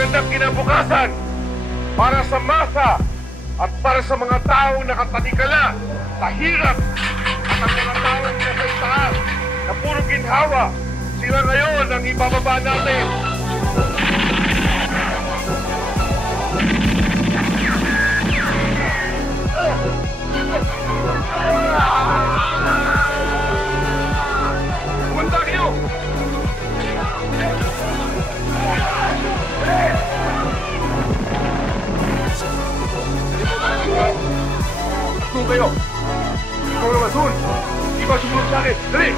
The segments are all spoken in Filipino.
magandang kinabukasan para sa masa at para sa mga taong nakatanikala sa hirap at ang mga taong nasa itaas na puro ginhawa. Sila ngayon ang ibababa natin. Kumanda kayo! Tulong kayo! Ikaw naman, Sun! Ikaw sumunod sa akin! Dali!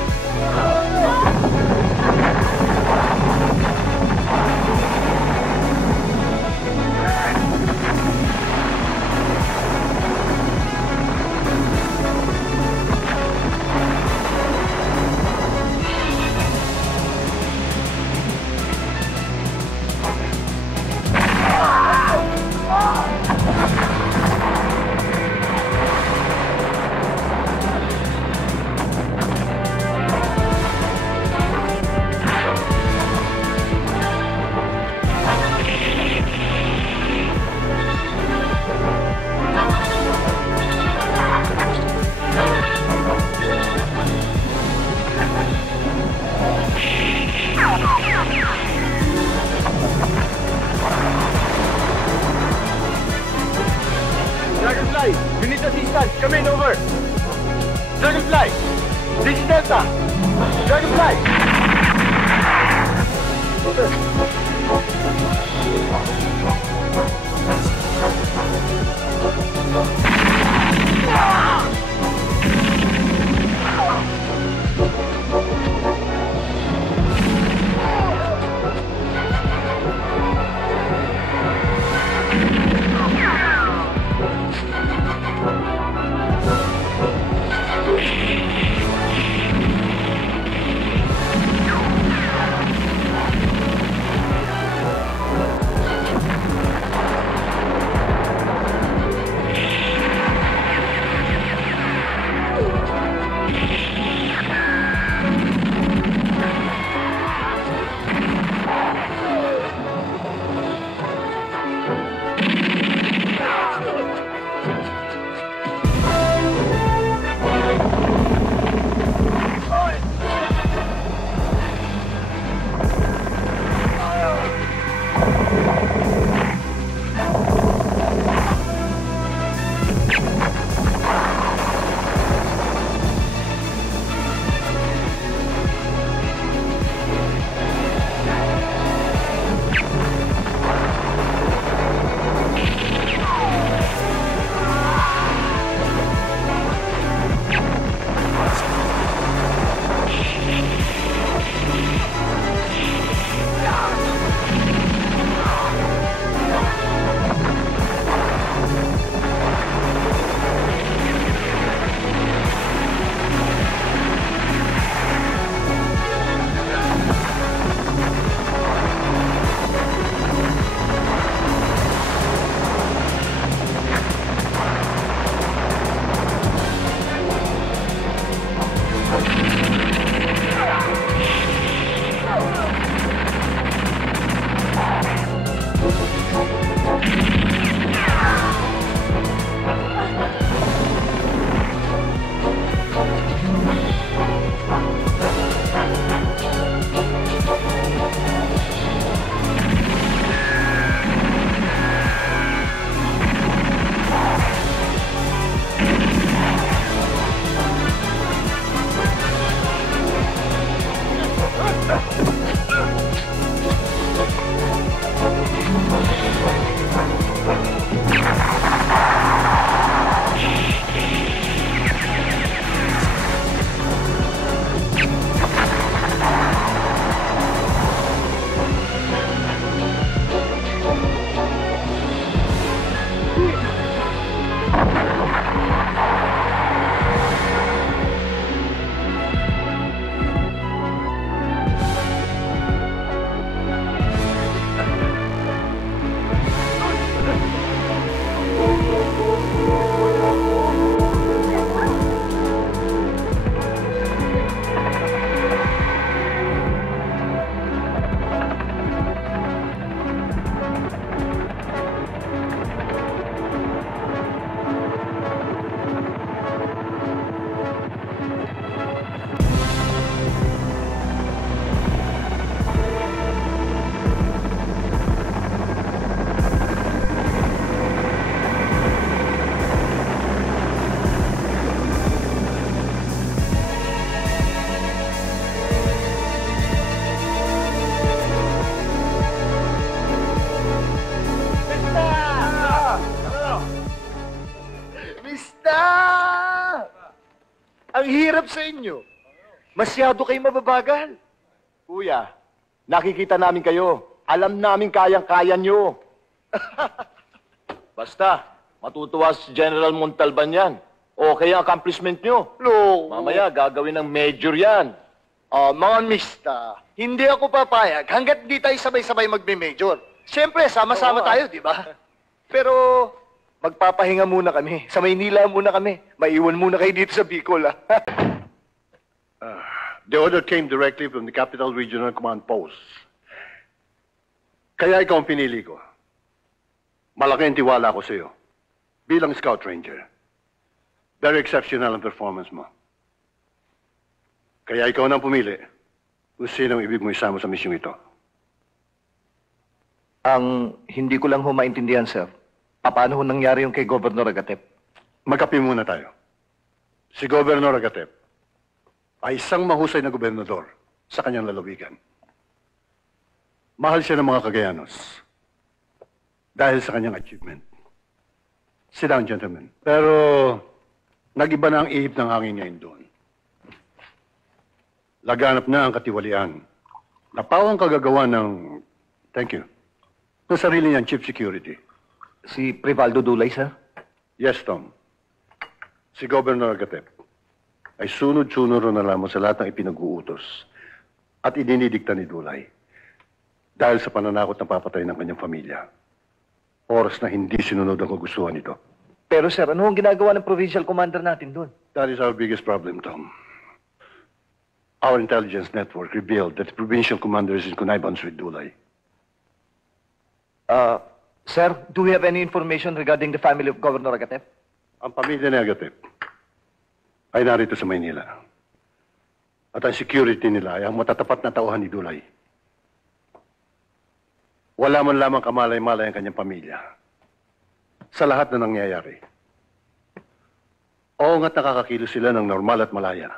Dragonfly, you need assistance. Come in, over. Dragonfly, this is Delta. Dragonfly. Ang hirap sa inyo. Masyado kayo mababagal. Kuya, nakikita namin kayo. Alam namin kayang-kaya nyo. Basta, matutuwa si General Montalban yan. O kaya ang accomplishment nyo. Lo, Mamaya, gagawin ng major yan. mga mista, hindi ako papayag hanggat di tayo sabay-sabay magme-major. Siyempre, sama-sama Oo. tayo, di ba? Pero, magpapahinga muna kami. Sa Maynila muna kami. Maiwan muna kayo dito sa Bicol, ah. The order came directly from the Capital Regional Command Post. Kaya ikaw ang pinili ko. Malaki ang tiwala ko sa iyo. Bilang Scout Ranger. Very exceptional ang performance mo. Kaya ikaw nang pumili kung sino ang ibig mo isama sa misyong ito. Ang hindi ko lang maintindihan, sir. Paano ho nangyari yung kay Governor Agatep? Magkape muna tayo. Si Governor Agatep ay isang mahusay na gobernador sa kanyang lalawigan. Mahal siya ng mga Cagayanos dahil sa kanyang achievement. Sit down, gentlemen. Pero nag-iba na ang ihip ng hangin ngayon doon. Laganap na ang katiwalian. Napawang kagagawa ng, thank you, ng sarili niyang chief security. Si Privaldo Dulay, sir? Yes, Tom. Si Governor Agatep ay sunod-sunod na lamang sa lahat ng ipinag-uutos at idinidikta ni Dulay dahil sa pananakot na papatay ng kanyang pamilya. Oras na hindi sinunod ang kagustuhan nito. Pero, sir, ano ang ginagawa ng provincial commander natin doon? That is our biggest problem, Tom. Our intelligence network revealed that the provincial commander is in connivance with Dulay. Sir, do we have any information regarding the family of Governor Agatep? Ang pamilya ni Agatep ay narito sa Maynila. At ang security nila ay ang matatapat na tauhan ni Dulay. Wala man lamang kamalay-malay ang kanyang pamilya sa lahat na nangyayari. Oo nga't nakakakilos sila ng normal at malaya.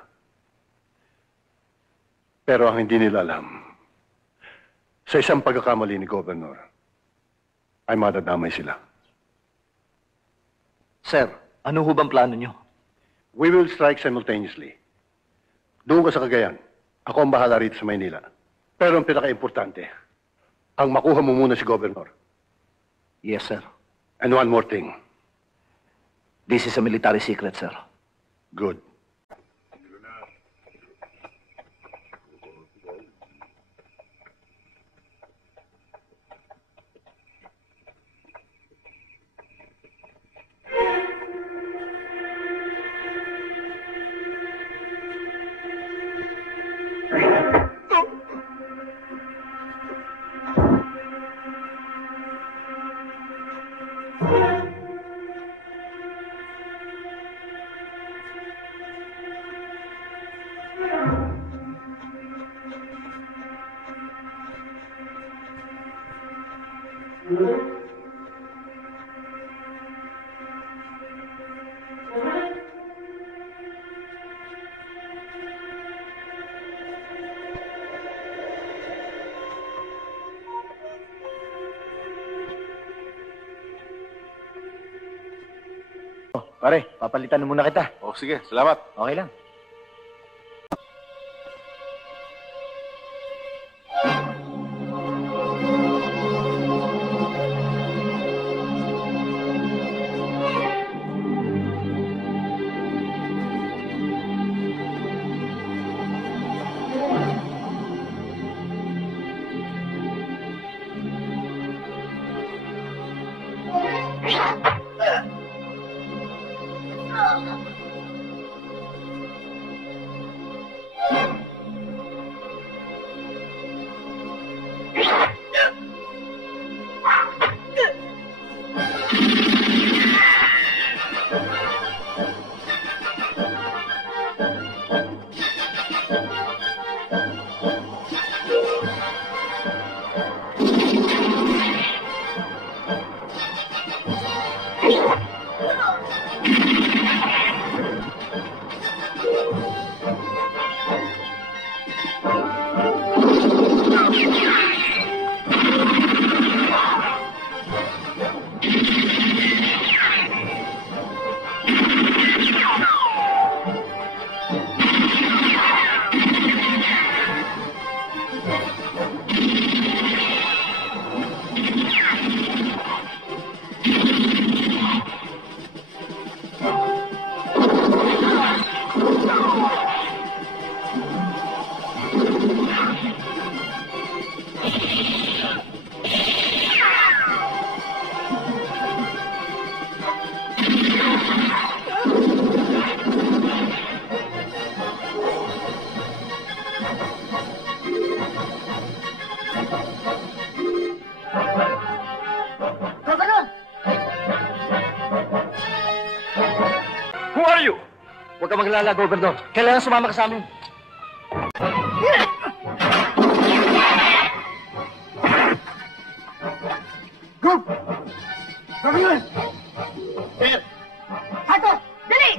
Pero ang hindi nila alam, sa isang pagkakamali ni Governor, ay madadamay sila. Sir, ano ho bang plano nyo? We will strike simultaneously. Doon ka sa Cagayan. Ako ang bahala rito sa Maynila. Pero ang pinaka-importante, ang makuha mo muna si Governor. Yes, sir. And one more thing. This is a military secret, sir. Good. Pare, papalitan na muna kita. O sige, salamat. Okay lang. ka maglala, Gobernador. Kailangan sumama ka sa amin. Gob! Gagawin! Hato! Dali!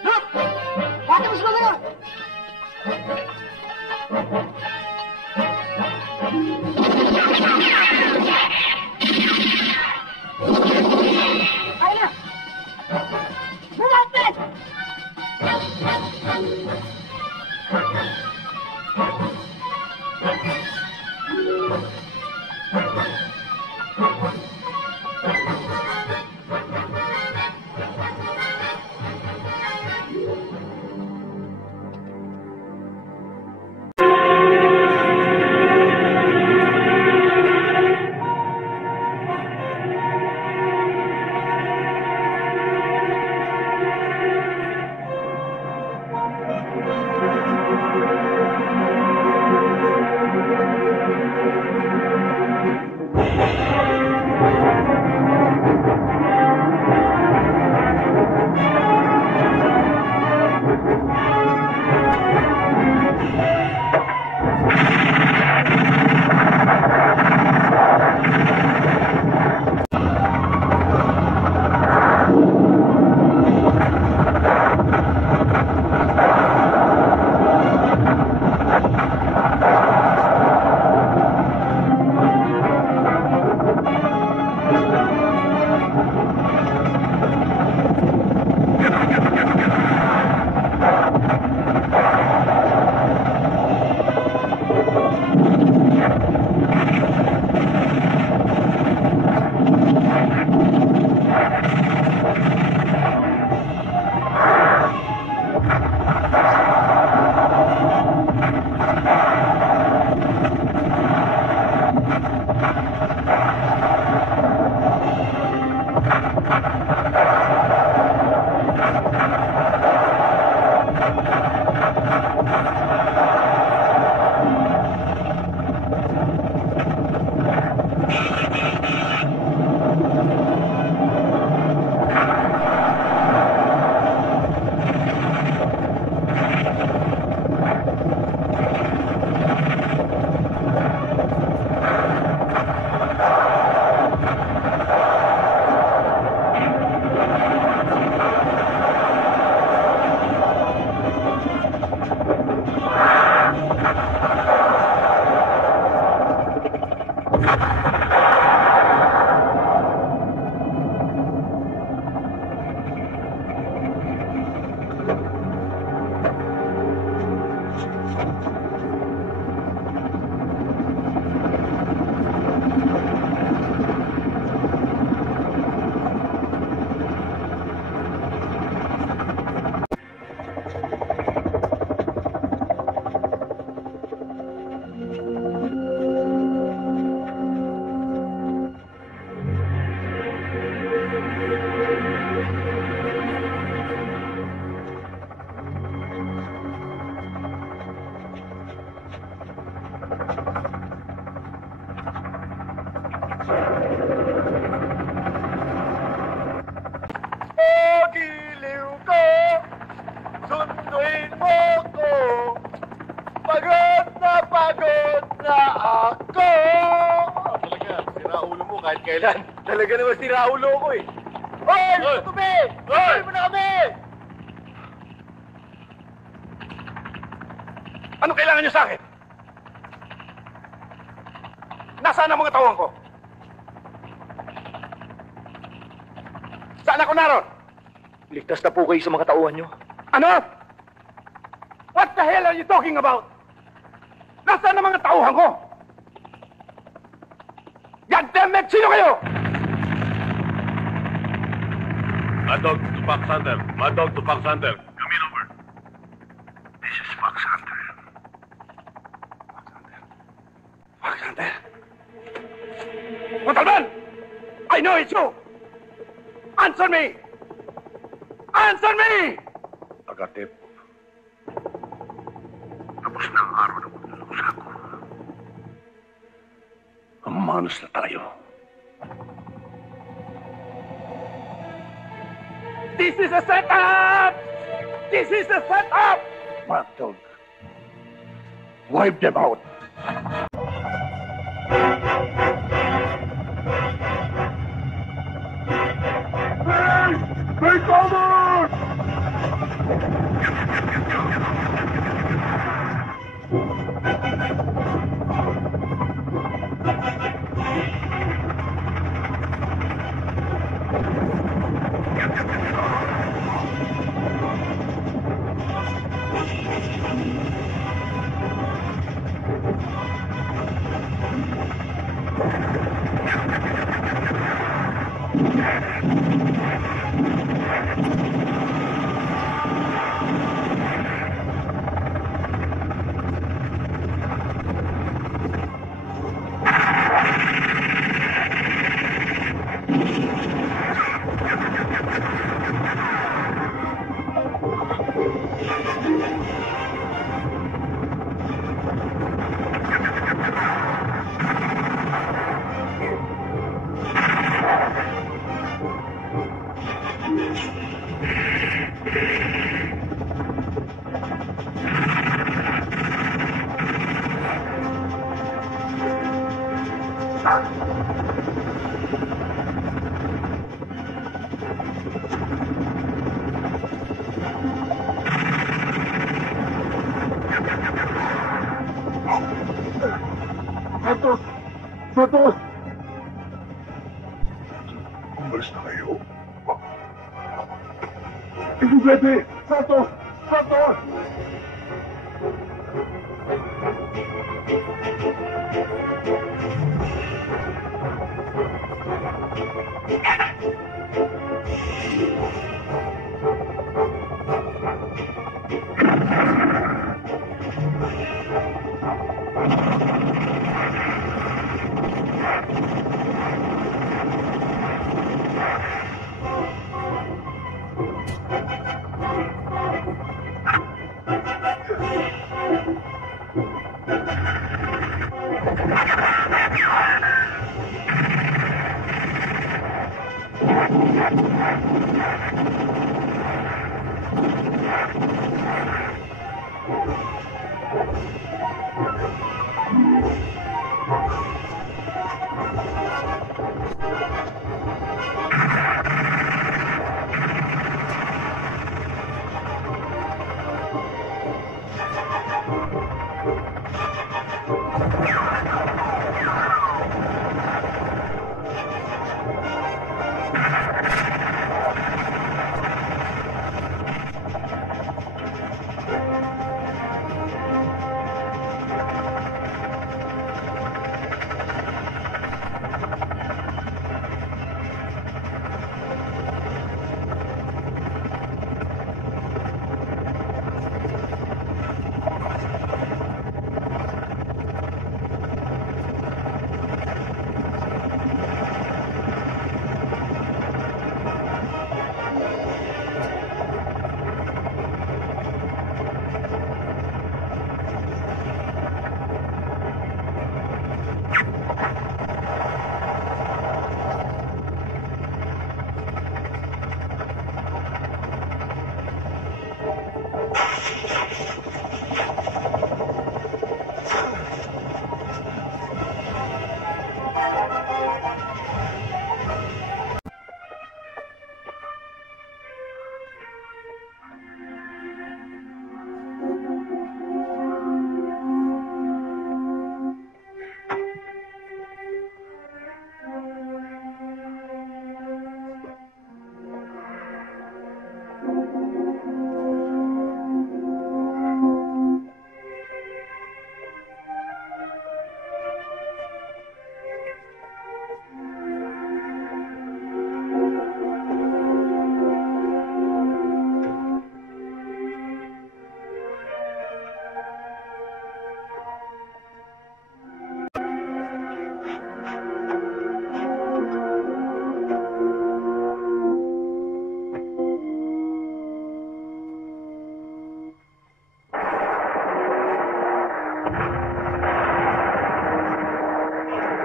Look! Bata mo si Gobernador! Kaya na! Lumapit! Giliw ko, sunduin mo ko. Pagod na ako. Talaga, sira ulo mo kahit kailan. Talaga naman sira ulo ko eh. Hoy! Tubi! Hoy! Mo na kami! Ano kailangan niyo sa akin? Nasaan ang mga tauhan ko? Saan ako naroon? Ligtas na po kayo sa mga tauhan nyo. Ano? What the hell are you talking about? Nasaan ang mga tauhan ko? Goddammit! Sino kayo? Mad Dog to Fox Hunter. Mad Dog to Fox Hunter. Come in over. This is Fox Hunter. Fox Hunter? Montalban! I know it's you! Answer me! Answer me! Agatep. Tapos na ang araw na maglulusa ko. Amanos na tayo. This is a setup! This is a setup! Markdog. Wipe them out. Take cover! Santos! Santos! Umalis na kayo. Hindi pwede! Santos! Santos!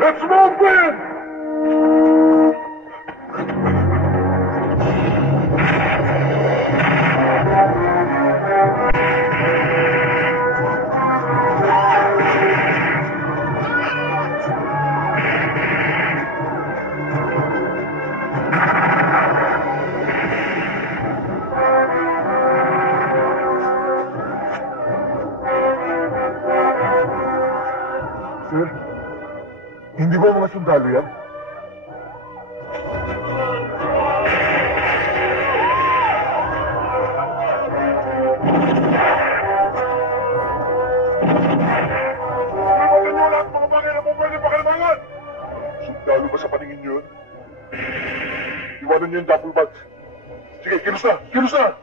Let's move in! sundalo yan? Iwanan niyo lahat mga bagay na po pwede pakalamangan! Sundalo ba sa paningin niyo yun? Iwanan niyo yung double badge. Sige, kilos na! Kilos na!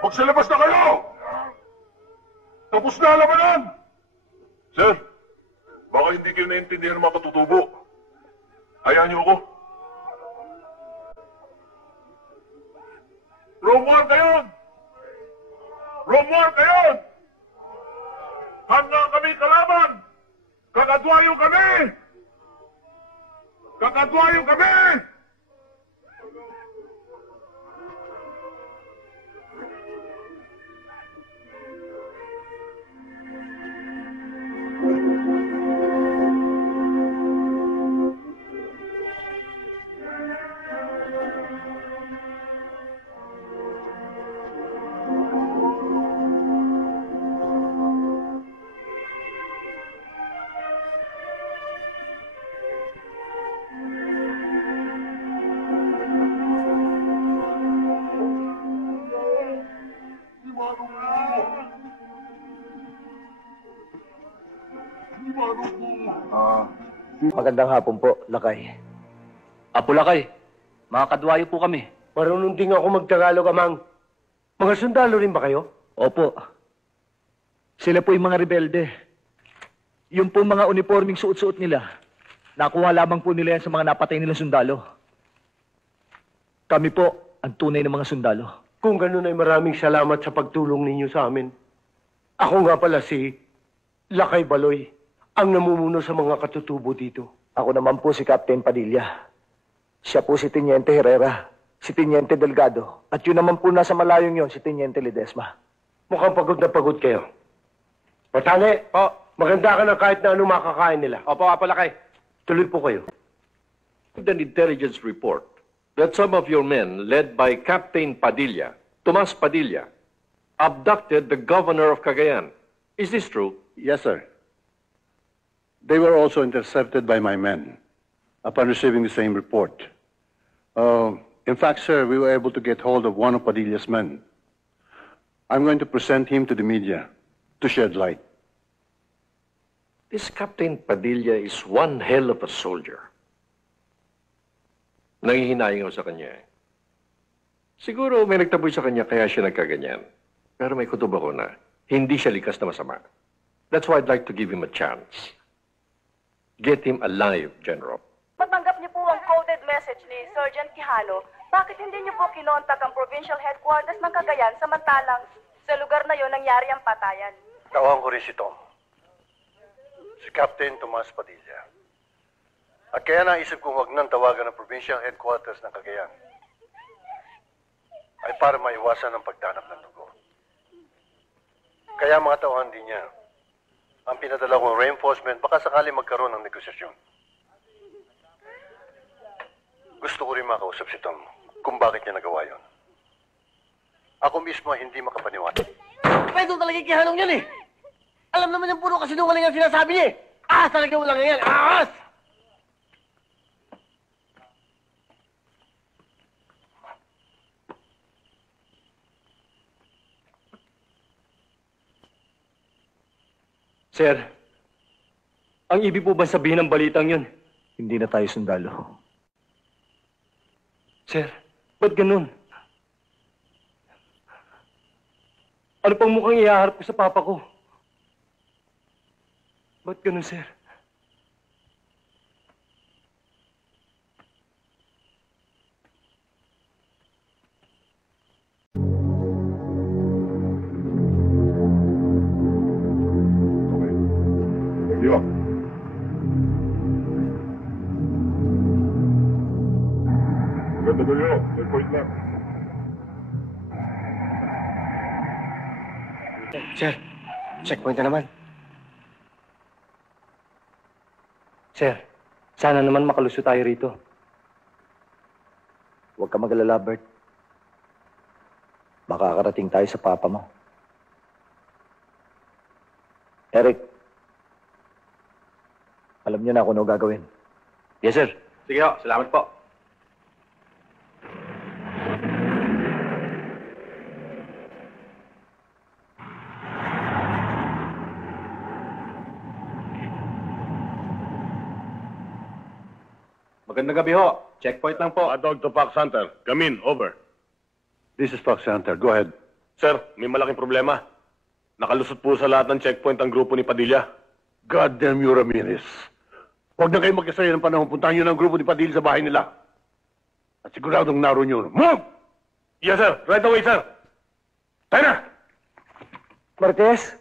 Magsilabas na kayo! Tapos na ang labanan! Sir, baka hindi kayo naintindihan ng mga katutubo. Hayaan niyo ako. Romuald kayon! Romuald kayon! Hanggang kami kalaban! Kakadwayo kami! Kakadwayo kami! Magandang hapon po, Lakay. Apo Lakay, mga kadwayo po kami. Marunong din ako mag-Tagalog, Amang. Mga sundalo rin ba kayo? Opo. Sila po yung mga rebelde. Yung po mga uniforming suot-suot nila, nakuha lamang po nila yan sa mga napatay nilang sundalo. Kami po ang tunay na mga sundalo. Kung ganun ay maraming salamat sa pagtulong ninyo sa amin. Ako nga pala si Lakay Baloy, ang namumuno sa mga katutubo dito. Ako naman po si Captain Padilla. Siya po si Teniente Herrera, si Teniente Delgado, at yun naman po nasa malayong yon, si Teniente Ledesma. Mukhang pagod na pagod kayo. Patane, maganda ka na kahit na anong makakain nila. Opo, Apo Lakay. Tuloy po kayo. An intelligence report that some of your men, led by Captain Padilla, Tomas Padilla, abducted the governor of Cagayan. Is this true? Yes, sir. They were also intercepted by my men upon receiving the same report. In fact, sir, we were able to get hold of one of Padilla's men. I'm going to present him to the media to shed light. This Captain Padilla is one hell of a soldier. Nangihinayang ako sa kanya. Siguro may nagtaboy sa kanya kaya siya nagkaganyan. Pero may kutob ako na hindi siya likas na masama. That's why I'd like to give him a chance. Get him alive, General. Matanggap niyo po ang coded message ni Sergeant Quijano. Bakit hindi niyo po kinontak ang provincial headquarters ng Cagayan samantalang sa lugar na yon nangyari ang patayan? Tawag ko rin si Tom. Si Captain Tomas Padilla. At kaya naisip kong wag nang tawagan ng provincial headquarters ng Cagayan. Ay para maiwasan ang pagdanap ng dugo. Kaya mga tauhan din niya, ang pinadala kong reinforcement baka sakali magkaroon ng negosasyon. Gusto ko rin makausap si Tom kung bakit niya nagawa yon. Ako mismo ay hindi makapaniwala. Pwede talaga yung kihalong yan eh. Alam naman yung puro kasinungaling ang sinasabi niya eh. Ahas talaga mo lang yan. Ahas! Sir, ang ibig po ba sabihin ng balitang yun? Hindi na tayo sundalo. Sir, ba't ganun? Ano pang mukhang ihaharap ko sa papa ko? Ba't ganun, sir? Yo. Ganda ko yun. May point lang. Sir, checkpoint na naman. Sir, sana naman makalusot tayo rito. Huwag ka mag-alala, Bert. Makakarating tayo sa papa mo. Eric, alam niyo na kung ano gagawin. Yes, sir. Sige ho, salamat po. Magandang gabi ho. Checkpoint lang po. Madog to Fox Hunter. Come in, over. This is Fox Hunter. Go ahead. Sir, may malaking problema. Nakalusot po sa lahat ng checkpoint ang grupo ni Padilla. God damn you, Ramirez. Huwag na kayo magkasaya ng panahon. Puntahan nyo ng grupo ni Padilla sa bahay nila. At siguradong naroon yun. Move! Yes, sir. Right away, sir. Tayo na! Marquez?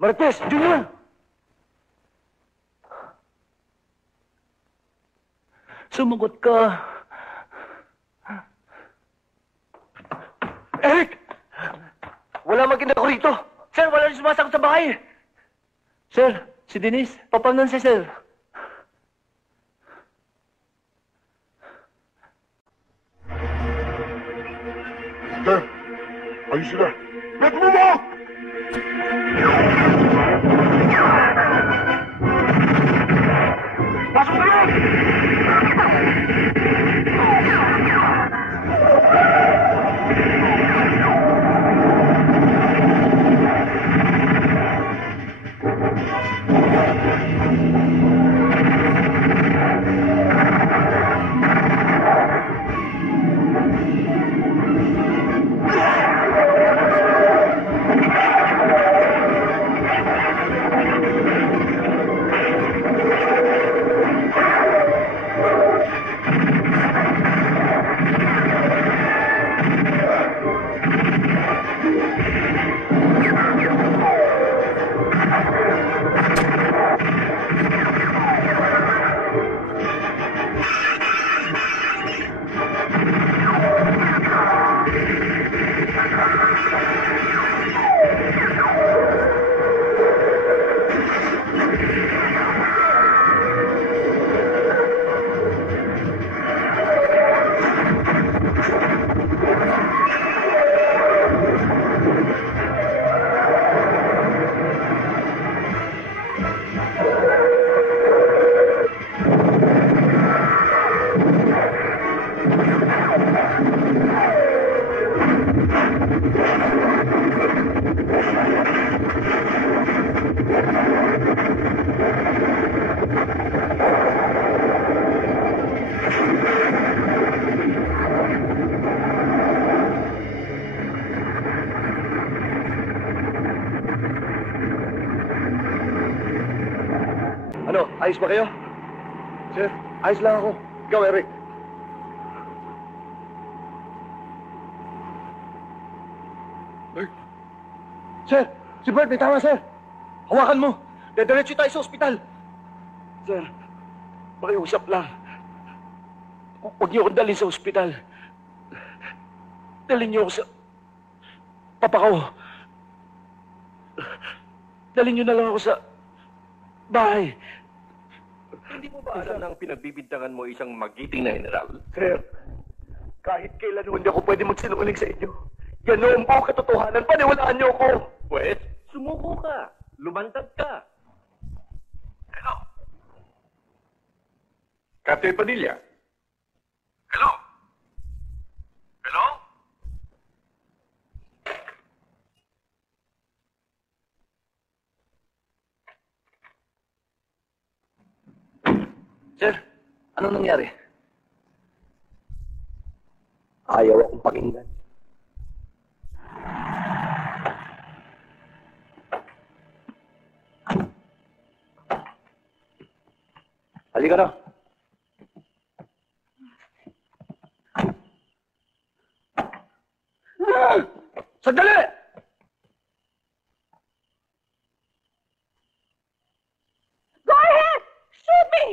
Marquez, Junior! Sumagot ka. Eric! Wala maganda ko rito. Sir, wala rin sumasagot sa bahay. Sir, si Denise. Papanon si sir. Sir, ayun sila. Let mo mo! Pasok na yun! Ano, ayos ba kayo? Sir, ayos lang ako. Ikaw, Eric. Sir, Si Bert, may tama, sir. Hawakan mo. Dediretso tayo sa ospital. Sir, makiusap lang. Huwag niyo akong dalhin sa ospital. Dalhin niyo ako sa... Papa ko. Dalhin niyo na lang ako sa... bahay. Hindi mo ba alam na ang pinagbibintangan mo isang magiting na general? Sir, kahit kailan hindi ako pwede magsinungaling sa inyo. Ganoon po ang katotohanan. Paniwalaan niyo ako. Pues, sumuko ka. Lumantad ka. Hello? Captain Padilla? Hello? Hello? Sir, anong nangyari? Ayaw akong pakinggan. Halika na. Sandali! Go ahead! Shoot me!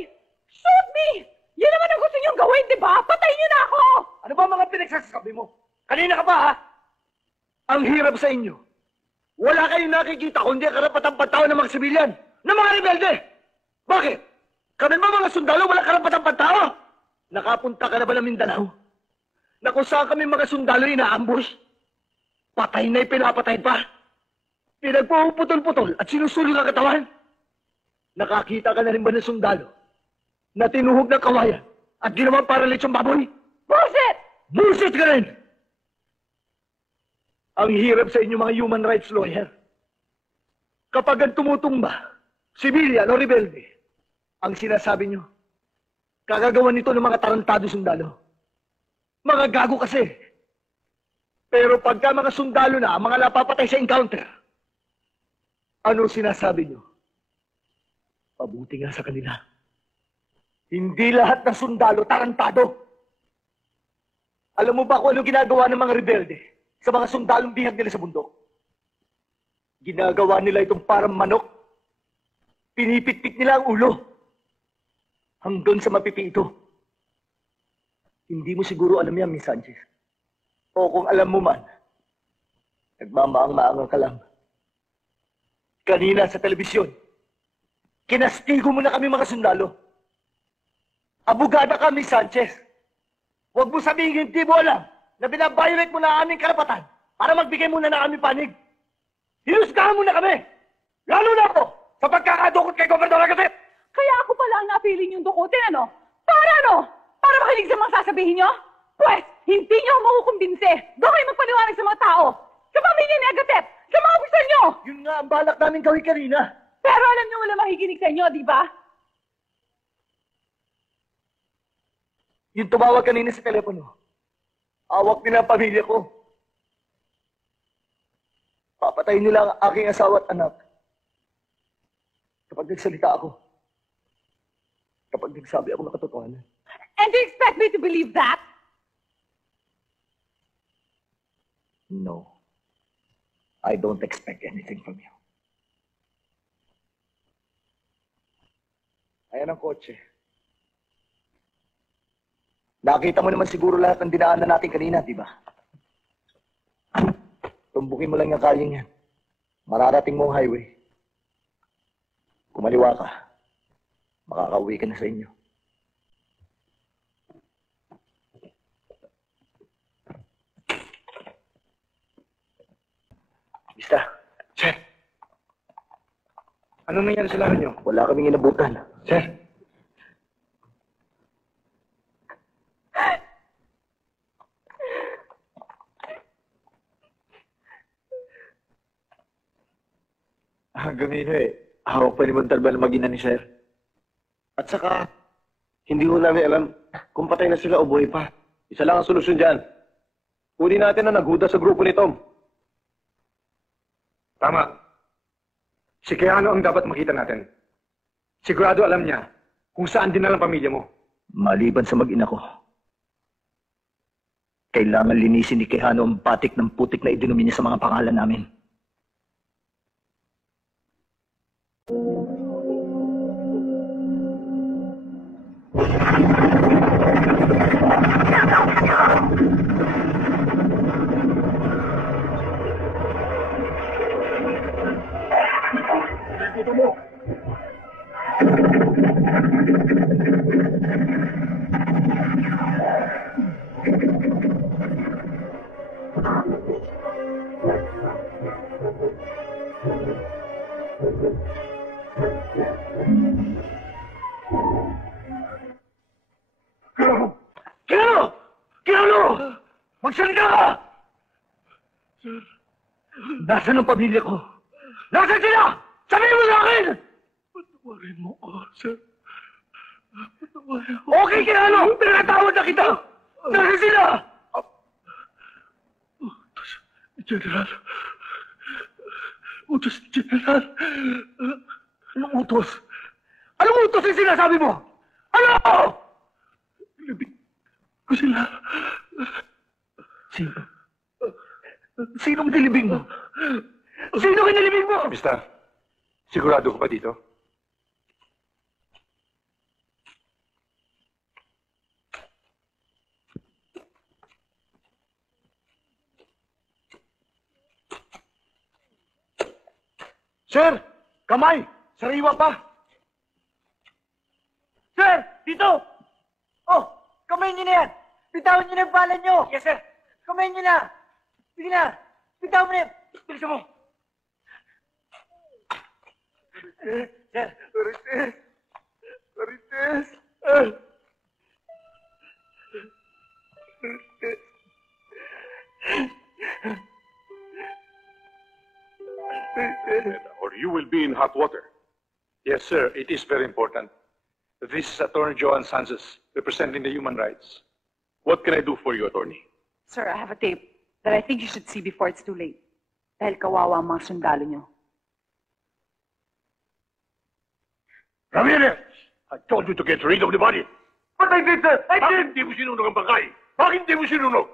Shoot me! Yan naman ang gusto niyong gawin, di ba? Patayin niyo na ako! Ano ba mga pinagsasabi mo? Kanina ka pa, ha? Ang hirap sa inyo. Wala kayong nakikita kundi ang karapatang pantao ng mga sibilyan, ng mga rebelde. Bakit? Kami ba mga sundalo wala karapatang pantao? Nakapunta ka na ba ng Mindanao? Na kung saan kami mga sundalo ina-ambush? Patay na pinapatay pa. Pinagpuputol-putol at sinusulo ng katawan. Nakakita ka na rin ba ng sundalo na tinuhog ng kawayan at ginawang para lechong baboy? Bullshit! Bullshit ka rin! Ang hirap sa inyo mga human rights lawyer. Kapag ang tumutumba, sibilyan o rebelde, ang sinasabi nyo, kagagawan nito ng mga tarantado sundalo. Mga gago kasi. Pero pagka mga sundalo na, ang mga napapatay sa encounter, ano sinasabi nyo? Pabuti nga sa kanila. Hindi lahat ng sundalo tarantado. Alam mo ba kung ano ginagawa ng mga rebelde sa mga sundalong bihag nila sa bundok? Ginagawa nila itong parang manok. Pinipit-pit nila ang ulo. Hanggang sa mapipito. Hindi mo siguro alam yan, Miss Sanchez. O kung alam mo man, nagmamaang-maangal ka lang. Kanina sa telebisyon, kinastigo mo na kami mga sundalo. Abogada ka, Miss Sanchez. Huwag mo sabihin hindi mo alam na binabiolate mo na ang aming karapatan para magbigay muna na aming panig. Hinusgahan mo na kami. Lalo na ako sa pagkakadukot kay Gobernador Agatep. Kaya ako pala ang napili niyong dukutin, ano? Para ano? Para makinig sa mga sasabihin niyo? Pwes, hindi niyo ako makukumbinse. Doon kayo magpaliwanag sa mga tao. Sa pamilya ni Agatep. Sa mga opisyal niyo. Yun nga ang balak namin gawin kanina. Pero alam niyo wala makikinig sa inyo, di ba? Yung tumawag kanina sa telepono, awak din ang pamilya ko. Papatayin nila ang aking asawa at anak. Kapag nagsalita ako. Kapag nagsabi ako ng katotohanan. And do you expect me to believe that? No. I don't expect anything from you. Ayan ang kotse. Nakita mo naman siguro lahat ng dinaanan natin kanina, di ba? Tumbukin mo lang yung kalyeng yan. Mararating mo ang highway. Kumaliwa ka. Makakauwi ka na sa inyo. Bista. Sir, anong nangyari sa laro niyo? Wala kaming inabutan. Sir, Hanggang ngayon hawak pa ni Montalban na mag-ina ni Sir. At saka, hindi ko namin alam kung patay na sila o buhay pa. Isa lang ang solusyon dyan. Kunin natin na naghuda sa grupo ni Tom. tama. Si Keanu ang dapat makita natin. Sigurado alam niya kung saan din ang pamilya mo. Maliban sa mag-ina ko, kailangan linisin ni Quijano ang batik ng putik na idinumi niya sa mga pangalan namin. Keanu! Keanu! Magsalita ka! Nasaan ang pamilya ko? Nasaan sila? Sabihin mo sa akin! Patawarin mo ko, sir. Patawarin mo. Okay, Keanu! Pinatawad na kita! Nasaan sila? General. Utos ni General. Anong utos? Anong utos yung sinasabi mo? Ano? Labing ko sila. Sino? Sinong nilibing mo? Sino kinilibing mo? Mister, sigurado ka ba dito? Sir! Kamay! Sariwa pa! Sir! Dito! Oh! Kamay niyo na yan! Bitawan niyo na yung bala niyo! Yes, sir! Kamay niyo na! Sige na! Bitawan mo na yan! Bilisan mo! Sir! Marites! Marites! Or you will be in hot water. Yes, sir. It is very important. This is Attorney Joan Sanchez, representing the human rights. What can I do for you, attorney? Sir, I have a tape that I think you should see before it's too late. Dahil kawawa ang mga sundalo nyo. Ramirez! I told you to get rid of the body. But I did, sir! I Bakit hindi mo sinunog ang bangkay? Bakit hindi mo sinunog?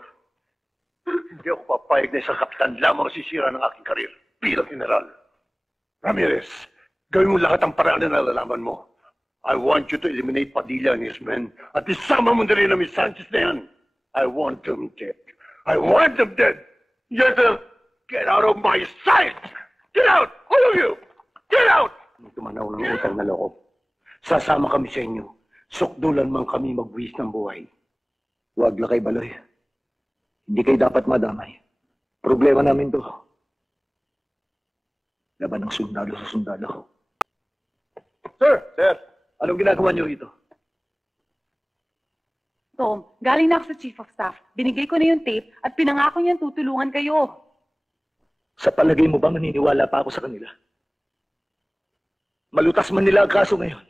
Hindi ako papayag na isang kapitan lamang sisira ng aking karir bilang general. Ramirez, gawin mo lahat ang paraan na nalalaman mo. I want you to eliminate Padilla and his men at isama mo na rin ang Miss Sanchez na yan. I want them dead. I want them dead. Yes, sir. Get out of my sight! Get out! All of you! Get out! Nung tumanaw ng utang na loob, sasama kami sa inyo. Sukdulan man kami magbuwis ng buhay. Huwag lakay Baloy. Hindi kayo dapat madamay. Problema namin to. Laban ng sundalo sa sundalo. Sir! Sir! Anong ginagawa niyo rito? Tom, galing na ako sa Chief of Staff. Binigay ko na yung tape at pinangako niyan tutulungan kayo. Sa palagay mo ba maniniwala pa ako sa kanila? Malutas man nila ang kaso ngayon.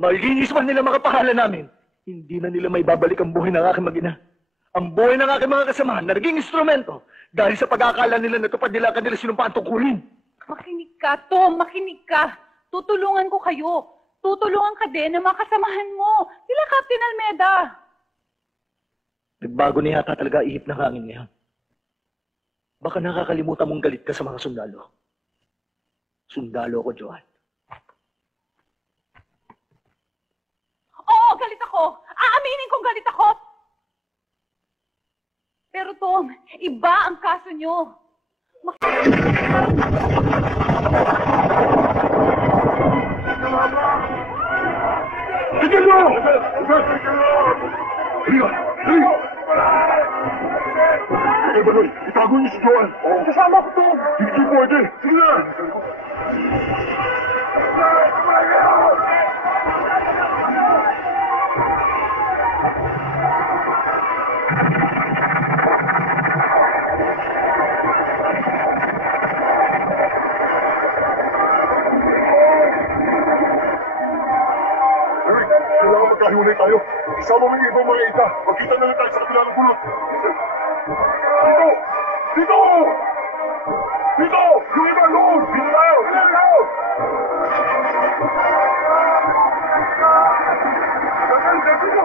Malinis man nila mga pangalan namin. Hindi na nila may babalik ang buhay ng aking mag-ina. Ang buhay ng aking mga kasamahan na naging instrumento dahil sa pag-aakala nila na tupad nila kanila sinumpaan tungkulin. Makinig ka, Tom. Makinig ka. Tutulungan ko kayo. Tutulungan ka din ng mga kasamahan mo. Sila Captain Almeda. Nagbago na yata talaga ihip ng hangin ngayon. Baka nakakalimutan mong galit ka sa mga sundalo. Sundalo ko, Joan. Oo, galit ako. Aaminin kong galit ako. Pero Tom, iba ang kaso nyo. Tigil mo! Halika! Halika! Eh, Baloy, itago niyo si Joan. Kasama ko to. Hindi pwede. Sige na! Kailangan magkahiwalay tayo. Isama mo yung ibang mga ita. Magkita na lang tayo sa kabila ng bulot. Dito! Dito! Dito! Yung iba doon! Dito tayo! Dito tayo! Dito!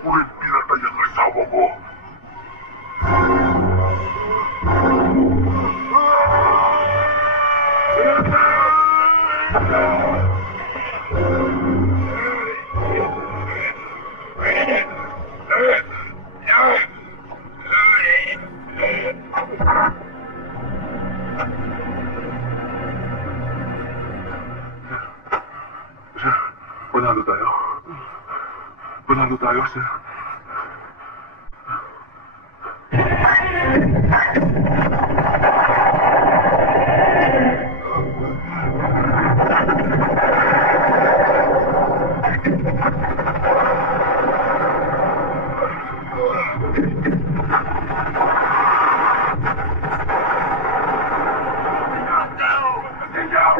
mo rin pinatay ang asawa ko. Panalo tayo. Panalo tayo, sir.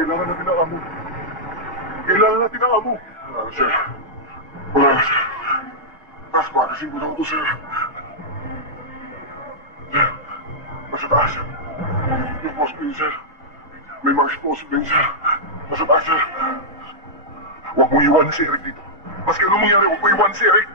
Kailangan natin ang amo. Kailangan natin ang amo. Wala na, sir. Wala na, sir. Mas patasin ko na ito, sir. Sir, nasa taas, sir. Yung post bin, sir. May mga explosive bin, sir. Nasa taas, sir. Huwag mo iwan si Eric dito. Maski anong mangyari, huwag mo iwan si Eric.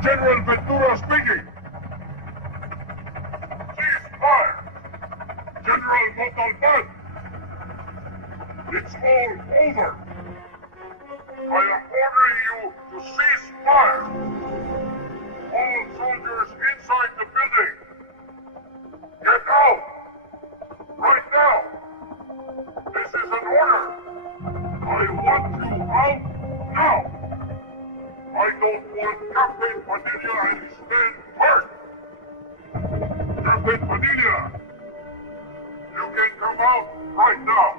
General Ventura speaking. Ceasefire. General Montalban. It's all over. I am ordering you to cease fire. All soldiers inside the building. Get out. Right now. This is an order. I want you out now. I don't want Captain Padilla and his men hurt. Captain Padilla, you can come out right now.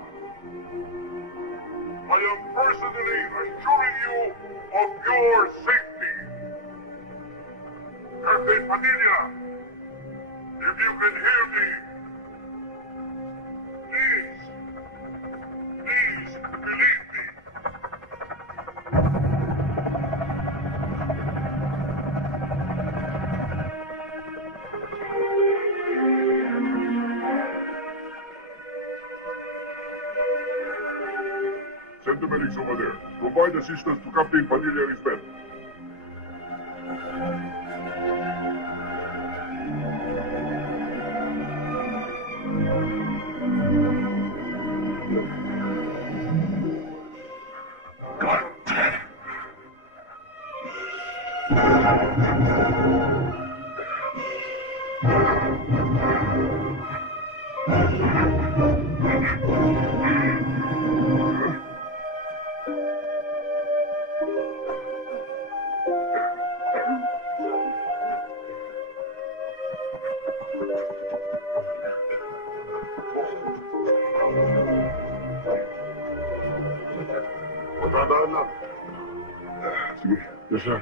I am personally assuring you of your safety. Captain Padilla, if you can hear me, please believe me. tanks over there. Provide assistance to Captain Padilla Risbet. Matandaan lang. Sige. Yes, sir.